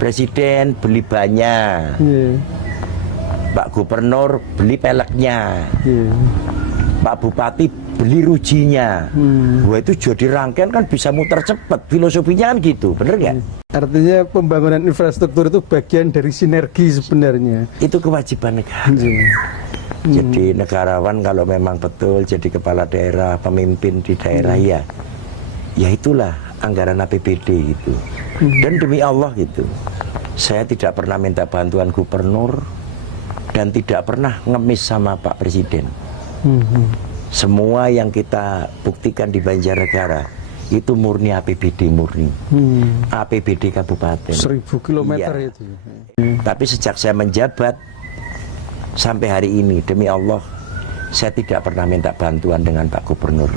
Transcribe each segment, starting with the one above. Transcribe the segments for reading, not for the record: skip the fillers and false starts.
Presiden beli banyak, Pak Gubernur beli peleknya, Pak Bupati beli rujinya. Wah, itu jadi rangkaian kan bisa muter cepat. Filosofinya kan gitu, bener nggak? Artinya pembangunan infrastruktur itu bagian dari sinergi sebenarnya. Itu kewajiban negara. Jadi negarawan kalau memang betul jadi kepala daerah, pemimpin di daerah ya itulah anggaran APBD gitu. Dan demi Allah gitu, saya tidak pernah minta bantuan gubernur dan tidak pernah ngemis sama Pak Presiden. Semua yang kita buktikan di Banjarnegara itu murni APBD murni, APBD kabupaten. 1000 kilometer iya. itu. Tapi sejak saya menjabat sampai hari ini, demi Allah, saya tidak pernah minta bantuan dengan Pak Gubernur.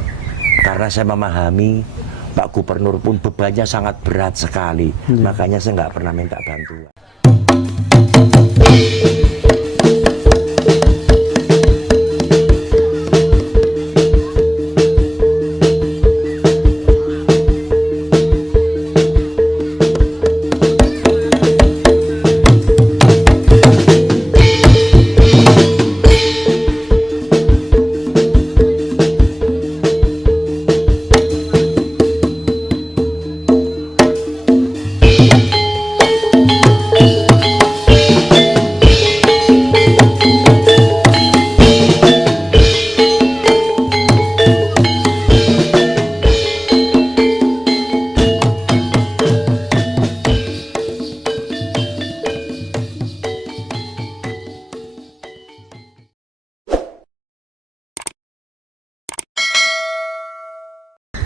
Karena saya memahami Pak Gubernur pun bebannya sangat berat sekali. Makanya saya nggak pernah minta bantuan.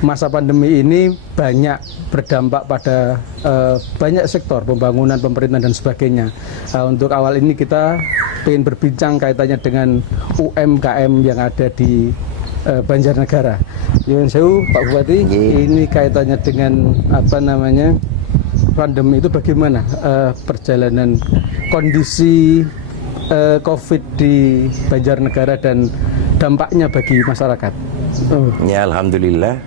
Masa pandemi ini banyak berdampak pada banyak sektor pembangunan, pemerintahan dan sebagainya. Untuk awal ini kita ingin berbincang kaitannya dengan UMKM yang ada di Banjarnegara. Nyuwun sewu Pak Bupati, ini kaitannya dengan apa namanya pandemi itu bagaimana perjalanan kondisi COVID di Banjarnegara dan dampaknya bagi masyarakat. Ya alhamdulillah,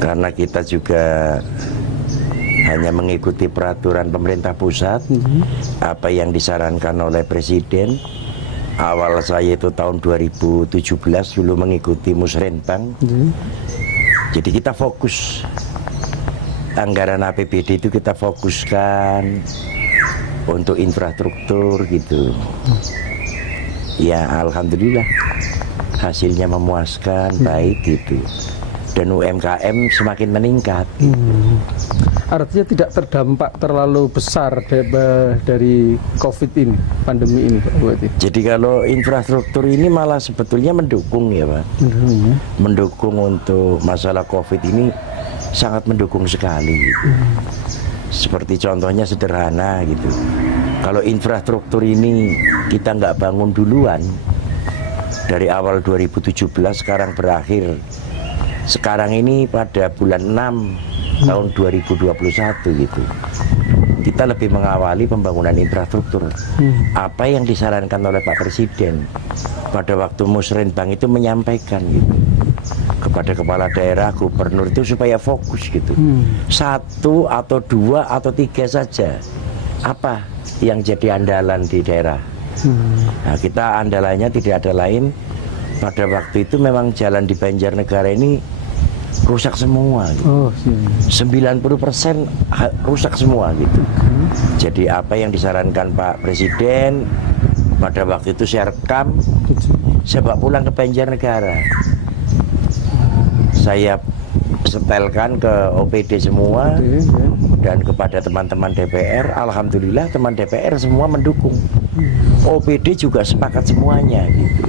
karena kita juga hanya mengikuti peraturan pemerintah pusat, apa yang disarankan oleh Presiden. Awal saya itu tahun 2017 dulu mengikuti Musrenbang. Jadi kita fokus, anggaran APBD itu kita fokuskan untuk infrastruktur gitu. Ya alhamdulillah hasilnya memuaskan, baik gitu. Dan UMKM semakin meningkat. Artinya tidak terdampak terlalu besar dari COVID ini, pandemi ini Pak Bupati. Jadi kalau infrastruktur ini malah sebetulnya mendukung ya Pak. Mendukung untuk masalah COVID ini, sangat mendukung sekali gitu. Seperti contohnya sederhana gitu, kalau infrastruktur ini kita nggak bangun duluan dari awal 2017 sekarang berakhir. Sekarang ini pada bulan 6 tahun 2021 gitu, kita lebih mengawali pembangunan infrastruktur. Apa yang disarankan oleh Pak Presiden pada waktu Musrenbang itu menyampaikan gitu kepada kepala daerah, gubernur itu supaya fokus gitu. 1 atau 2 atau 3 saja apa yang jadi andalan di daerah. Nah, kita andalannya tidak ada lain. Pada waktu itu memang jalan di Banjarnegara ini rusak semua gitu. 90% rusak semua gitu. Jadi apa yang disarankan Pak Presiden pada waktu itu saya rekam, saya bawa pulang ke Banjarnegara, saya setelkan ke OPD semua dan kepada teman-teman DPR. Alhamdulillah teman DPR semua mendukung, OPD juga sepakat semuanya gitu.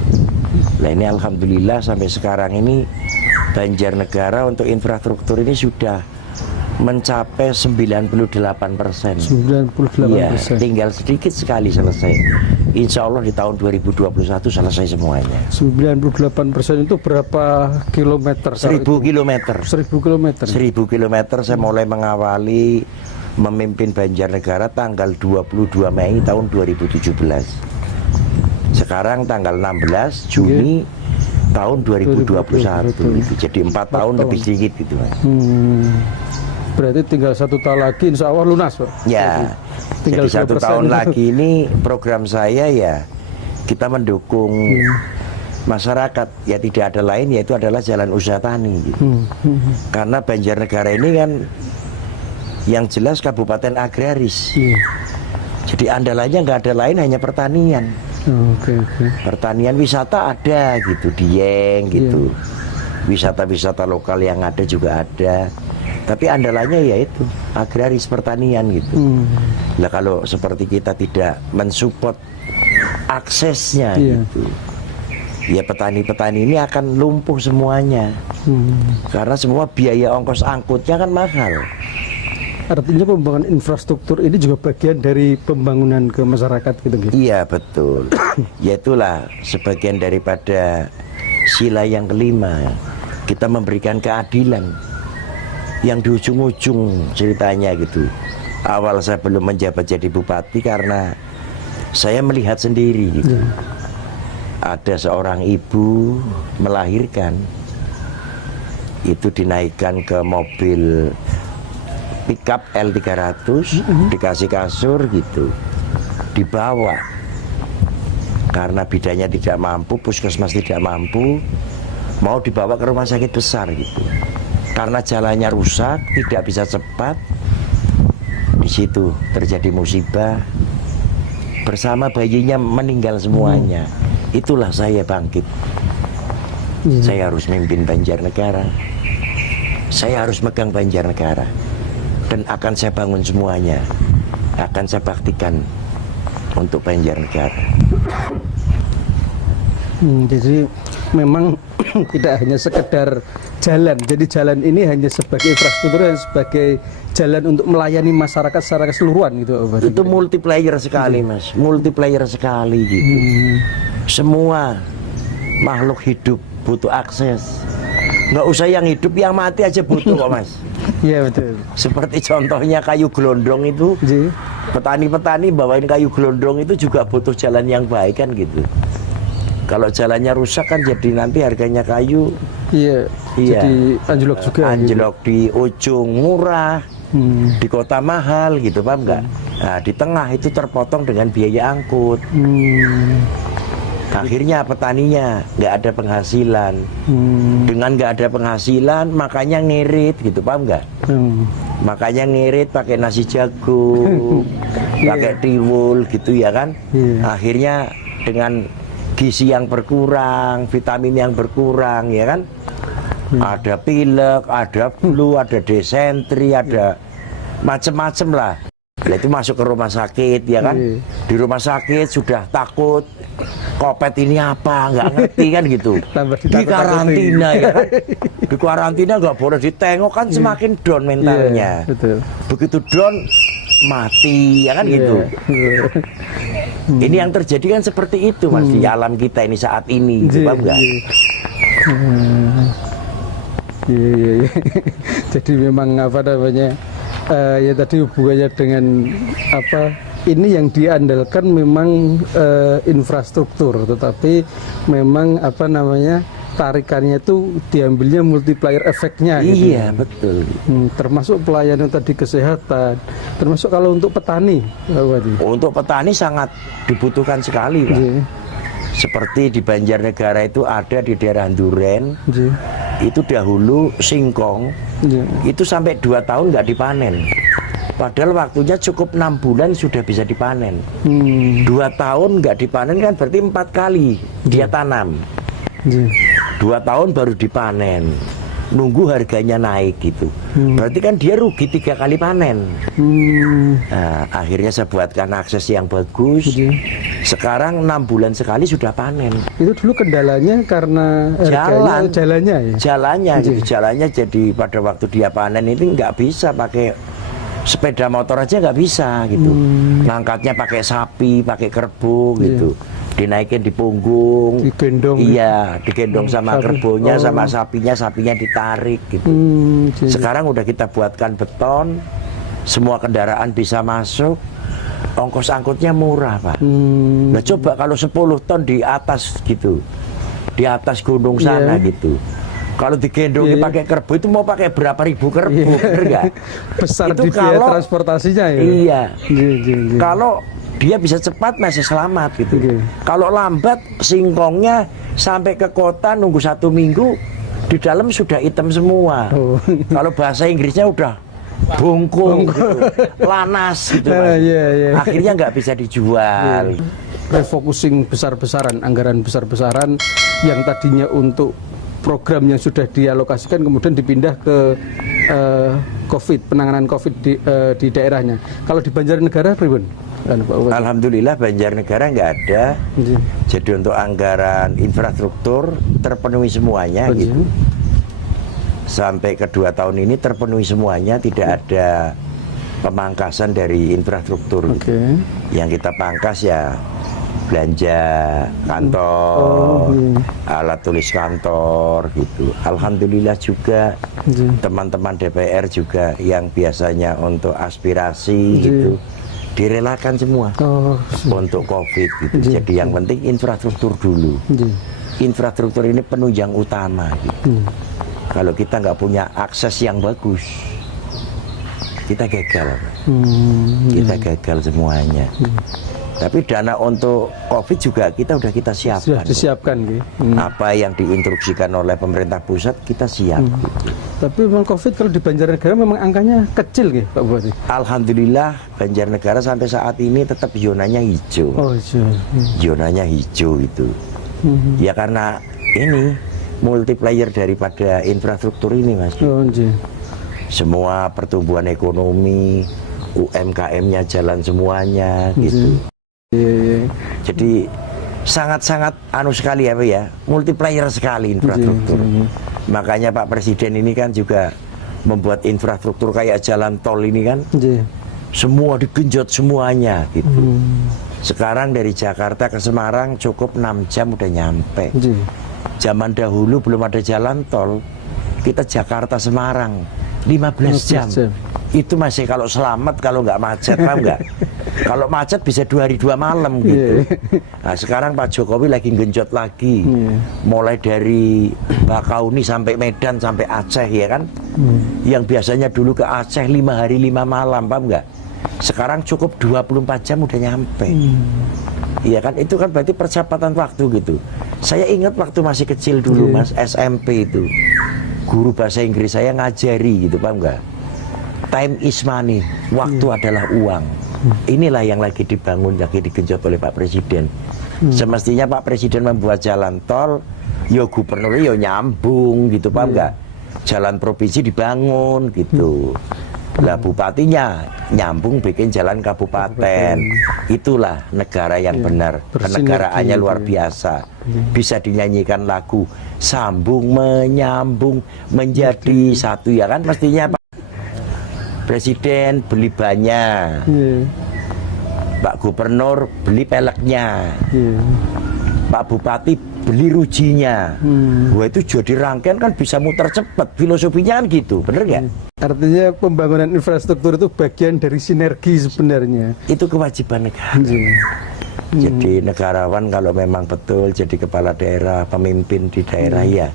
Nah ini alhamdulillah sampai sekarang ini Banjarnegara untuk infrastruktur ini sudah mencapai 98%. 98%. Ya, tinggal sedikit sekali selesai. Insya Allah di tahun 2021 selesai semuanya. 98% itu berapa kilometer? 1000 kilometer. 1000 kilometer. 1000 kilometer saya mulai mengawali memimpin Banjarnegara tanggal 22 Mei tahun 2017. Sekarang tanggal 16 Juni tahun 2021 itu. Jadi 4 tahun lebih sedikit gitu. Berarti tinggal 1 tahun lagi insya Allah lunas, Pak. Ya, Tinggal jadi 1 2%. tahun lagi ini program saya ya kita mendukung masyarakat, ya tidak ada lain yaitu adalah jalan usaha tani gitu. Karena Banjarnegara ini kan yang jelas kabupaten agraris. Jadi andalannya nggak ada lain, hanya pertanian. Oke. Pertanian, wisata ada gitu, Dieng gitu. Wisata-wisata lokal yang ada juga ada. Tapi andalannya yaitu agraris, pertanian gitu. Nah kalau seperti kita tidak mensupport aksesnya gitu, ya petani-petani ini akan lumpuh semuanya. Karena semua biaya ongkos angkutnya kan mahal. Artinya pembangunan infrastruktur ini juga bagian dari pembangunan ke masyarakat gitu. Iya betul. Ya itulah sebagian daripada sila yang kelima. Kita memberikan keadilan. Yang di ujung-ujung ceritanya gitu. Awal saya belum menjabat jadi bupati karena saya melihat sendiri gitu. Ada seorang ibu melahirkan, itu dinaikkan ke mobil pickup L300, dikasih kasur gitu, dibawa karena bidannya tidak mampu, puskesmas tidak mampu, mau dibawa ke rumah sakit besar gitu. Karena jalannya rusak, tidak bisa cepat, di situ terjadi musibah, bersama bayinya meninggal semuanya. Itulah saya bangkit. Saya harus memimpin Banjarnegara. Saya harus megang Banjarnegara. Dan akan saya bangun semuanya. Akan saya baktikan untuk Banjarnegara. Jadi memang tidak hanya sekedar jalan. Jadi jalan ini hanya sebagai infrastruktur dan sebagai jalan untuk melayani masyarakat secara keseluruhan gitu. Itu multiplayer sekali, Mas. Multiplayer sekali gitu. Semua makhluk hidup butuh akses. Nggak usah yang hidup, yang mati aja butuh kok, Mas. Iya betul. Seperti contohnya kayu gelondong itu. Petani-petani bawain kayu gelondong itu juga butuh jalan yang baik kan gitu. Kalau jalannya rusak kan jadi nanti harganya kayu jadi anjlok juga. Anjlok gitu. Di ujung murah, di kota mahal gitu, paham nggak? Nah, di tengah itu terpotong dengan biaya angkut. Akhirnya petaninya nggak ada penghasilan. Dengan nggak ada penghasilan, makanya ngirit gitu, paham nggak? Makanya ngirit pakai nasi jagung, pakai tiwul gitu ya kan? Akhirnya dengan gizi yang berkurang, vitamin yang berkurang, ya kan? Ada pilek, ada flu, ada desentri, ada macem-macem lah. Nah, itu masuk ke rumah sakit, ya kan? Di rumah sakit sudah takut, kopet ini apa, nggak ngerti kan gitu. Di karantina ya kan? Di karantina nggak boleh ditengok kan, semakin down mentalnya. Begitu down, mati, ya kan gitu. Ini yang terjadi kan seperti itu, Mas, di alam kita ini saat ini, paham nggak? Jadi memang apa namanya, ya tadi hubungannya dengan apa, ini yang diandalkan memang infrastruktur, tetapi memang apa namanya, tarikannya itu diambilnya multiplier efeknya gitu. Iya betul. Termasuk pelayanan tadi, kesehatan, termasuk kalau untuk petani. Untuk petani sangat dibutuhkan sekali, Pak. Seperti di Banjarnegara itu ada di daerah Duren, itu dahulu singkong, itu sampai 2 tahun nggak dipanen. Padahal waktunya cukup 6 bulan sudah bisa dipanen. 2 tahun nggak dipanen kan berarti 4 kali dia tanam. 2 tahun baru dipanen, nunggu harganya naik gitu. Berarti kan dia rugi 3 kali panen. Nah, akhirnya saya buatkan akses yang bagus. Sekarang 6 bulan sekali sudah panen. Itu dulu kendalanya karena jalannya ya? Jalannya jadi pada waktu dia panen ini nggak bisa pakai sepeda motor aja, nggak bisa gitu. Ngangkatnya pakai sapi, pakai kerbau gitu. Dinaikin di punggung, digendong. Iya, digendong sama kerbonya, sama sapinya ditarik gitu. Sekarang udah kita buatkan beton, semua kendaraan bisa masuk, ongkos angkutnya murah, Pak. Nah coba kalau 10 ton di atas gitu, di atas gunung sana gitu, Kalau digendongi pakai kerbau itu mau pakai berapa ribu kerbau, bener nggak? Besar Itu di biaya kalau- transportasinya ya. Iya. Iya. Kalau dia bisa cepat masih selamat gitu. Oke. Kalau lambat singkongnya sampai ke kota nunggu 1 minggu di dalam sudah hitam semua. Oh. Kalau bahasa Inggrisnya udah bongkong, gitu, lanas gitu. Mas. Iya. Akhirnya nggak bisa dijual. Refocusing besar-besaran, anggaran besar-besaran yang tadinya untuk program yang sudah dialokasikan kemudian dipindah ke COVID, penanganan COVID di daerahnya. Kalau di Banjarnegara, pribun? Alhamdulillah Banjarnegara nggak ada. Jadi untuk anggaran infrastruktur terpenuhi semuanya gitu. Sampai kedua tahun ini terpenuhi semuanya, tidak ada pemangkasan dari infrastruktur. Gitu. Yang kita pangkas ya belanja kantor, alat tulis kantor gitu. Alhamdulillah juga teman-teman DPR juga yang biasanya untuk aspirasi gitu direlakan semua untuk COVID gitu. Jadi yang penting infrastruktur dulu. Infrastruktur ini penunjang utama gitu. Kalau kita nggak punya akses yang bagus, kita gagal. Kita gagal semuanya. Tapi dana untuk COVID juga kita siapkan. Sudah disiapkan gitu. Apa yang diinstruksikan oleh pemerintah pusat kita siap. Gitu. Tapi memang COVID kalau di Banjarnegara memang angkanya kecil gitu, Pak Bupati. Alhamdulillah Banjarnegara sampai saat ini tetap zonanya hijau. Oh, hijau. Zonanya hijau itu. Ya karena ini multiplier daripada infrastruktur ini, Mas. Oh, iya. Semua pertumbuhan ekonomi, UMKM-nya jalan semuanya gitu. Iya. Jadi sangat-sangat sekali ya, multiplier sekali infrastruktur. Makanya Pak Presiden ini kan juga membuat infrastruktur kayak jalan tol ini kan, semua digenjot semuanya gitu. Sekarang dari Jakarta ke Semarang cukup 6 jam udah nyampe. Zaman dahulu belum ada jalan tol, kita Jakarta Semarang 15 jam. Itu masih kalau selamat, kalau nggak macet, paham nggak? Kalau macet bisa 2 hari 2 malam gitu. Nah sekarang Pak Jokowi lagi genjot lagi, mulai dari Bakauni sampai Medan sampai Aceh ya kan, yang biasanya dulu ke Aceh 5 hari 5 malam, paham nggak? Sekarang cukup 24 jam udah nyampe. Iya kan, itu kan berarti percepatan waktu gitu. Saya ingat waktu masih kecil dulu Mas, SMP itu, guru bahasa Inggris saya ngajari gitu, paham nggak? Time is money, waktu adalah uang. Inilah yang lagi dibangun, lagi digenjot oleh Pak Presiden. Semestinya Pak Presiden membuat jalan tol, yo gubernur yo nyambung gitu, paham nggak? Jalan provinsi dibangun gitu. Lah bupatinya nyambung bikin jalan kabupaten. Itulah negara yang benar. Kenegaraannya luar biasa. Bisa dinyanyikan lagu sambung menyambung menjadi satu ya kan, mestinya Pak Presiden beli banyak, Pak Gubernur beli peleknya, Pak Bupati beli rujinya. Wah itu jadi rangkaian kan bisa muter cepat, filosofinya kan gitu, bener nggak? Artinya pembangunan infrastruktur itu bagian dari sinergi sebenarnya. Itu kewajiban negara. Jadi negarawan kalau memang betul jadi kepala daerah, pemimpin di daerah ya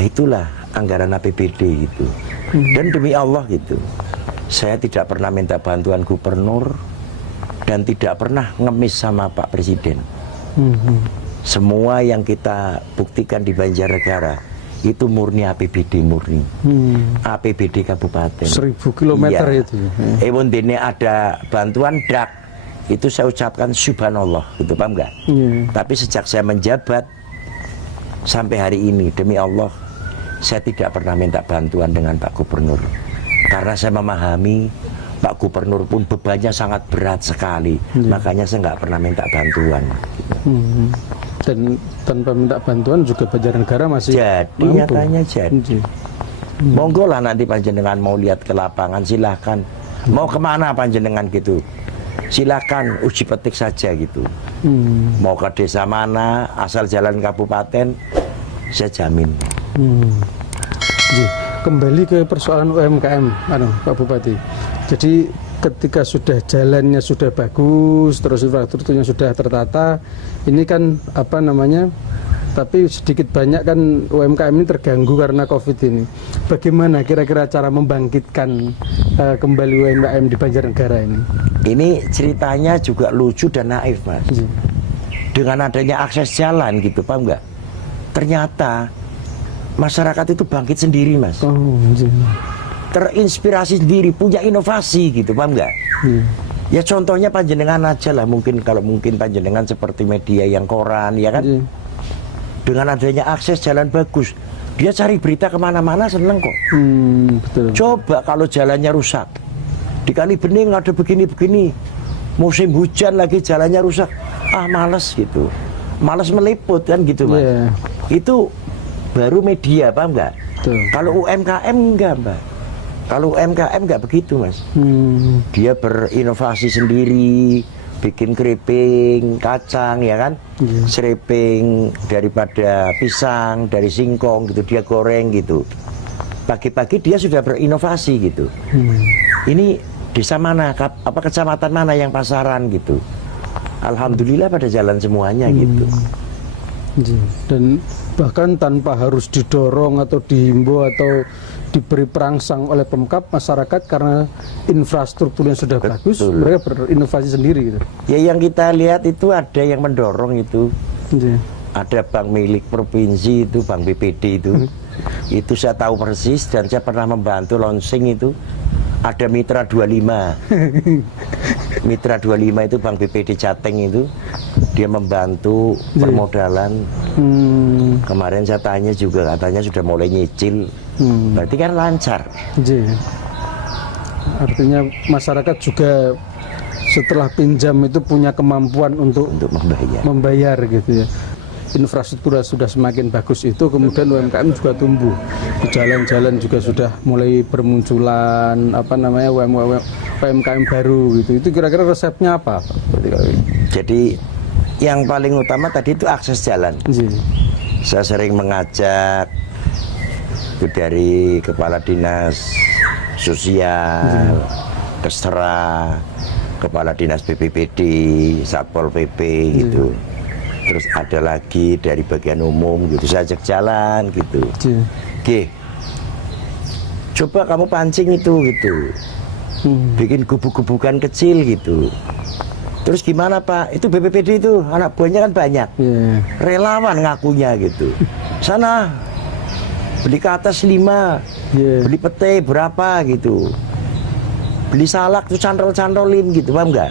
itulah anggaran APBD gitu. Dan demi Allah gitu, saya tidak pernah minta bantuan gubernur dan tidak pernah ngemis sama Pak Presiden. Semua yang kita buktikan di Banjarnegara itu murni APBD murni. APBD kabupaten 1000 kilometer iya. Itu. Ewon dene ada bantuan dak, itu saya ucapkan subhanallah gitu, paham nggak? Tapi sejak saya menjabat sampai hari ini demi Allah saya tidak pernah minta bantuan dengan Pak Gubernur, karena saya memahami Pak Gubernur pun bebannya sangat berat sekali. Makanya saya nggak pernah minta bantuan. Dan tanpa minta bantuan juga Banjarnegara masih jadi mampu. Nyatanya jadi. Monggo lah nanti panjenengan mau lihat ke lapangan silahkan. Mau kemana panjenengan gitu, silahkan uji petik saja gitu. Mau ke desa mana, asal jalan kabupaten, saya jamin. Kembali ke persoalan UMKM, Pak Bupati. Jadi ketika sudah jalannya sudah bagus, terus infrastrukturnya sudah tertata, ini kan Tapi sedikit banyak kan UMKM ini terganggu karena COVID ini. Bagaimana kira-kira cara membangkitkan kembali UMKM di Banjarnegara ini? Ini ceritanya juga lucu dan naif, Mas. Dengan adanya akses jalan gitu, paham nggak? Ternyata masyarakat itu bangkit sendiri, Mas. Terinspirasi sendiri, punya inovasi gitu, paham nggak? Ya contohnya panjenengan aja lah, mungkin kalau mungkin panjenengan seperti media yang koran, ya kan? Dengan adanya akses jalan bagus, dia cari berita kemana-mana seneng kok. Betul. Coba kalau jalannya rusak, di Kali Bening ada begini-begini, musim hujan lagi jalannya rusak, males gitu, males meliput kan gitu, Mas. Itu baru media, paham nggak? Kalau UMKM enggak, Mbak. Kalau UMKM nggak begitu, Mas. Dia berinovasi sendiri, bikin keripik, kacang, ya kan? Seriping daripada pisang, dari singkong gitu, dia goreng gitu. Pagi-pagi dia sudah berinovasi gitu. Ini desa mana, apa kecamatan mana yang pasaran gitu. Alhamdulillah pada jalan semuanya gitu. Dan bahkan tanpa harus didorong atau dihimbau atau diberi perangsang oleh Pemkab, masyarakat karena infrastrukturnya sudah bagus, mereka berinovasi sendiri gitu. Ya yang kita lihat itu ada yang mendorong itu. Ada bank milik provinsi itu, bank BPD itu. Itu saya tahu persis dan saya pernah membantu launching itu. Ada Mitra 25. Mitra 25 itu Bank BPD Jateng itu. Dia membantu permodalan. Kemarin saya tanya juga, katanya sudah mulai nyicil. Berarti kan lancar. Artinya masyarakat juga setelah pinjam itu punya kemampuan untuk membayar gitu ya. Infrastruktur sudah semakin bagus itu, kemudian UMKM juga tumbuh. Di jalan-jalan juga sudah mulai bermunculan UMKM baru gitu. Itu kira-kira resepnya apa? Jadi yang paling utama tadi itu akses jalan. Saya sering mengajak itu dari Kepala Dinas Sosial, Kesra, Kepala Dinas BPBD, Satpol PP gitu. Terus ada lagi dari bagian umum gitu, saya ajak jalan gitu. Oke, coba kamu pancing itu gitu, bikin gubuk-gubukan kecil gitu. Terus gimana Pak? Itu BPBD itu anak buahnya kan banyak, relawan ngakunya gitu. Sana beli ke atas 5, beli pete berapa gitu, beli salak tuh cantol-cantolin gitu, paham nggak?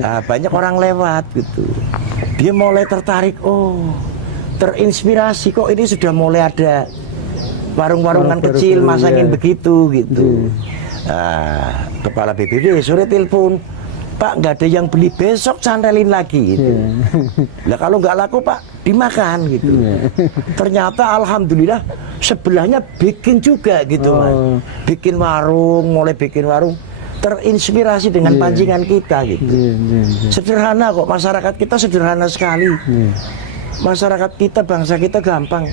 Nah, banyak orang lewat gitu. Dia mulai tertarik, terinspirasi kok ini sudah mulai ada warung-warungan kecil masangin begitu gitu. Nah, Kepala BPD sore telepon, Pak nggak ada yang beli, besok cantelin lagi gitu. Nah kalau nggak laku Pak dimakan gitu. Ternyata alhamdulillah sebelahnya bikin juga gitu, Mas. Bikin warung, mulai bikin warung. Terinspirasi dengan pancingan kita gitu. Sederhana kok, masyarakat kita sederhana sekali. Masyarakat kita, bangsa kita gampang,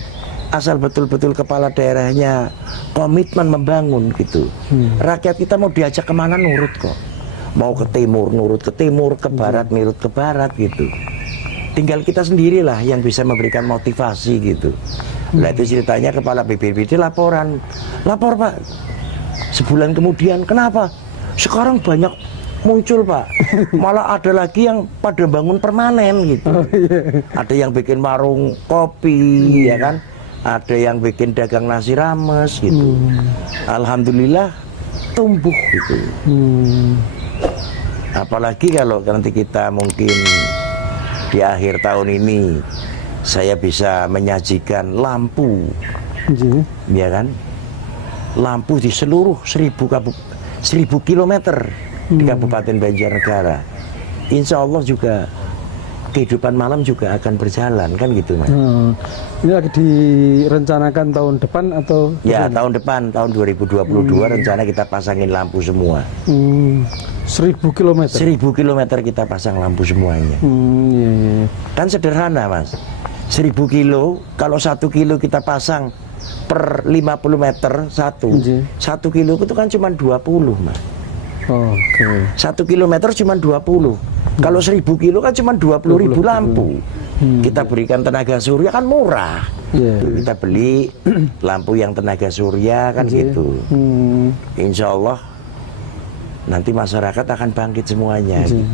asal betul-betul kepala daerahnya komitmen membangun gitu. Rakyat kita mau diajak kemana nurut kok. Mau ke timur nurut ke timur, ke barat nurut ke barat gitu. Tinggal kita sendirilah yang bisa memberikan motivasi gitu. Nah itu ceritanya Kepala BPBD lapor Pak. Sebulan kemudian, kenapa? Sekarang banyak muncul Pak, malah ada lagi yang pada bangun permanen gitu. Ada yang bikin warung kopi, ya kan? Ada yang bikin dagang nasi rames gitu. Alhamdulillah tumbuh gitu. Apalagi kalau nanti kita mungkin di akhir tahun ini saya bisa menyajikan lampu, ya kan? Lampu di seluruh 1000 kilometer di Kabupaten Banjarnegara. Insya Allah juga kehidupan malam juga akan berjalan kan gitu, Mas. Ini lagi direncanakan tahun depan atau? Ya tahun depan, tahun 2022 rencana kita pasangin lampu semua. 1000 kilometer. 1000 kilometer kita pasang lampu semuanya. Kan sederhana Mas. 1000 kilo, kalau 1 kilo kita pasang per 50 meter 1 kilo itu kan cuma 20 Mas. 1 kilometer cuma 20. Kalau 1000 kilo kan cuma 20.000 lampu. Kita berikan tenaga surya kan murah. Iya. Kita beli lampu yang tenaga surya kan gitu. Insya Allah nanti masyarakat akan bangkit semuanya. Iya.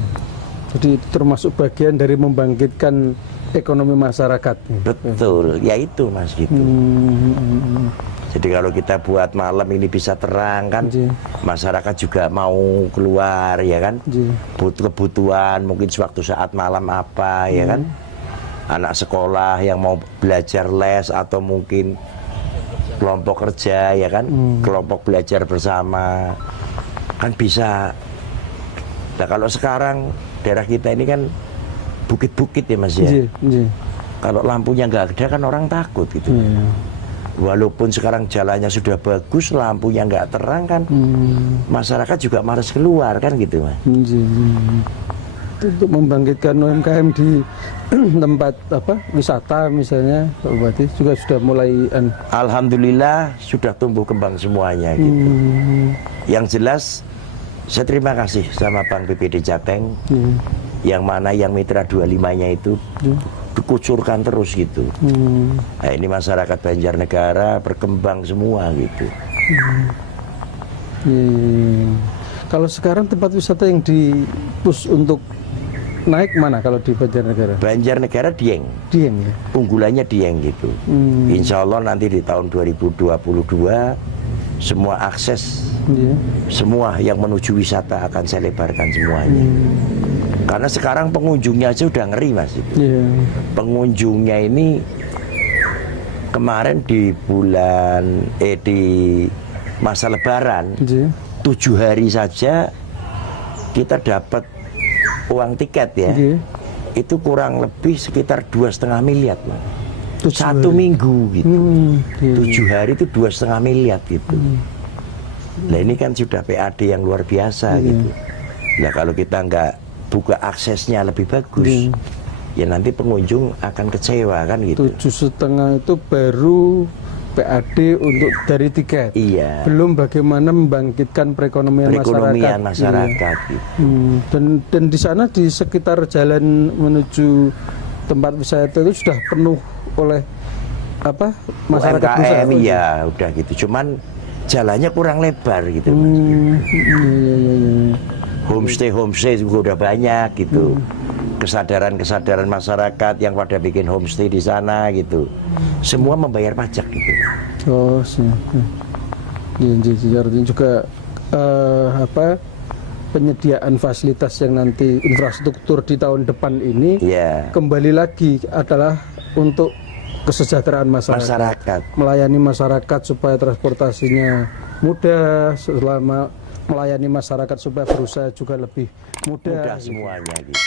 Jadi termasuk bagian dari membangkitkan ekonomi masyarakat. Betul, ya itu Mas gitu. Jadi kalau kita buat malam ini bisa terang kan, Iya. masyarakat juga mau keluar ya kan, Iya. butuh kebutuhan mungkin suatu saat malam apa ya kan, anak sekolah yang mau belajar les atau mungkin kelompok kerja ya kan, kelompok belajar bersama kan bisa. Nah kalau sekarang daerah kita ini kan bukit-bukit ya Mas ya. Iya, iya. Kalau lampunya nggak ada kan orang takut gitu. Iya. Walaupun sekarang jalannya sudah bagus, lampunya nggak terang kan, masyarakat juga malas keluar kan gitu Mas. Iya. Untuk membangkitkan UMKM di tempat wisata misalnya, Pak Bupati juga sudah mulai Alhamdulillah sudah tumbuh kembang semuanya gitu. Yang jelas saya terima kasih sama Bang PPD Jateng, yang mana yang Mitra 25-nya itu dikucurkan terus gitu. Nah ini masyarakat Banjarnegara berkembang semua gitu. Kalau sekarang tempat wisata yang di-push untuk naik mana kalau di Banjarnegara? Banjarnegara Dieng, Dieng ya? unggulannya Dieng gitu. Insya Allah nanti di tahun 2022 semua akses, semua yang menuju wisata akan saya lebarkan semuanya. Karena sekarang pengunjungnya aja udah ngeri Mas itu. Pengunjungnya ini kemarin di di masa Lebaran 7 hari saja kita dapat uang tiket ya. Itu kurang lebih sekitar 2,5 miliar Mas. 1 minggu gitu. 7 hari itu 2,5 miliar gitu. Nah ini kan sudah PAD yang luar biasa gitu. Nah kalau kita nggak buka aksesnya lebih bagus, ya nanti pengunjung akan kecewa kan gitu. 7,5 itu baru PAD untuk dari tiket. Iya. Belum bagaimana membangkitkan perekonomian masyarakat. Gitu. Dan di sana di sekitar jalan menuju tempat wisata itu sudah penuh oleh masyarakat UMKM. Iya, udah gitu. Cuman jalannya kurang lebar gitu. Homestay juga udah banyak gitu. Kesadaran masyarakat yang pada bikin homestay di sana gitu. Semua membayar pajak gitu. Oh, sih. Artinya juga penyediaan fasilitas yang nanti infrastruktur di tahun depan ini kembali lagi adalah untuk kesejahteraan masyarakat. Melayani masyarakat supaya transportasinya mudah, melayani masyarakat supaya berusaha juga lebih mudah semuanya gitu.